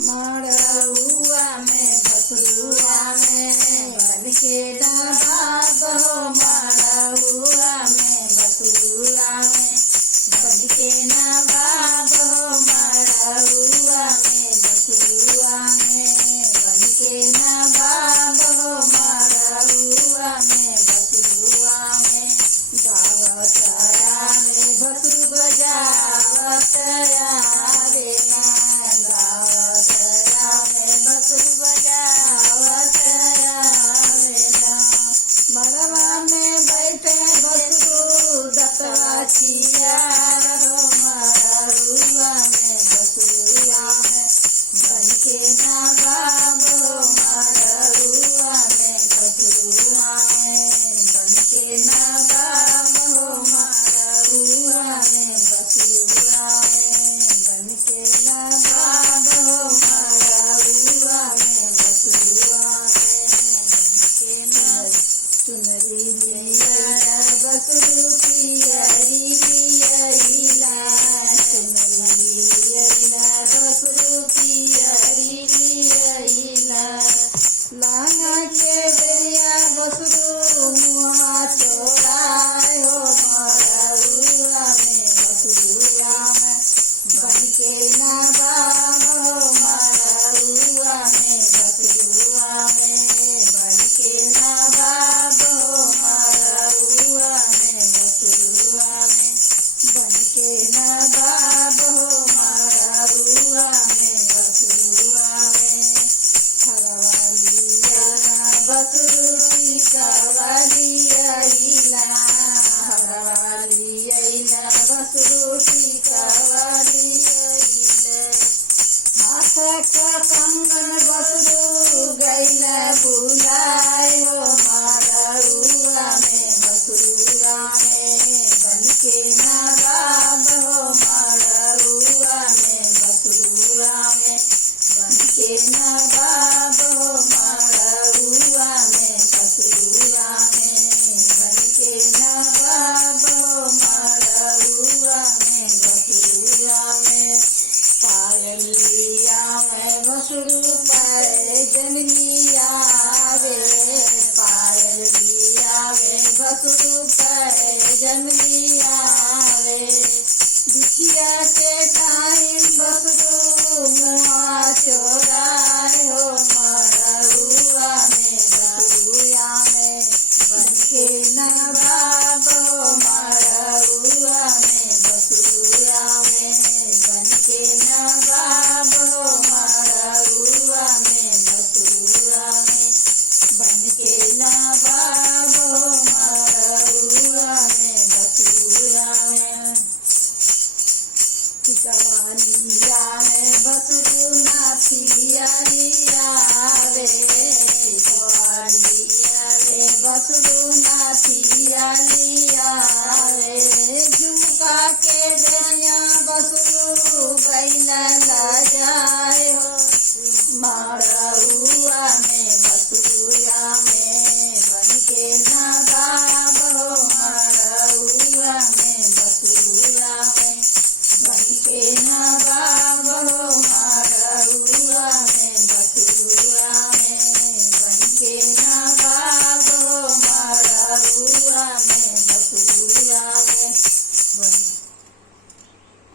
मड़उआ में बसरुआ में बन के नवाब हो। मड़उआ में बसरुआ में बन के नवाब हो। मड़उआ में बसरुआ में बन के नवाब हो। मड़उआ में बसरुआ में गावत आवे बसरु बजावत आवे गावत आवे बसरु बजावत आवे मड़वा में बैठे बसरु दतवा छियार हो। मड़उआ में बसरुआ में बन के नवाब हो। मड़उआ में बसरुआ में बन के नवाब हो। मड़उआ में बसरुआ में बन के नवाब हो। मड़उआ में बसरुआ में बन के नवाब चुनरी लिया बसरु पियरी लिया चुनरी लिया बसरु पियरी लिया लांगा के बेरिया बसरु मुहा चोराए हो। मड़उआ में बसरुआ में बन के नवाब हो। मड़उआ में बसरुआ में बन के नवाब हो। मड़उआ में बसरुआ में बन के नवाब हो। मड़उआ में बसरुआ में हरवालिया बसरु टिकवालिया हरवालिया बसरु टिकवालिया हाथ का कंगन बसरु गैला बुलाए हो। मड़उआ में बसरुआ में बन के नवाब हो। मड़उआ में बसरुआ में बन के नवाब हो। मड़उआ में बसरुआ में बन के नवाब हो। मड़उआ में बसरुआ में पायलिया में बसरु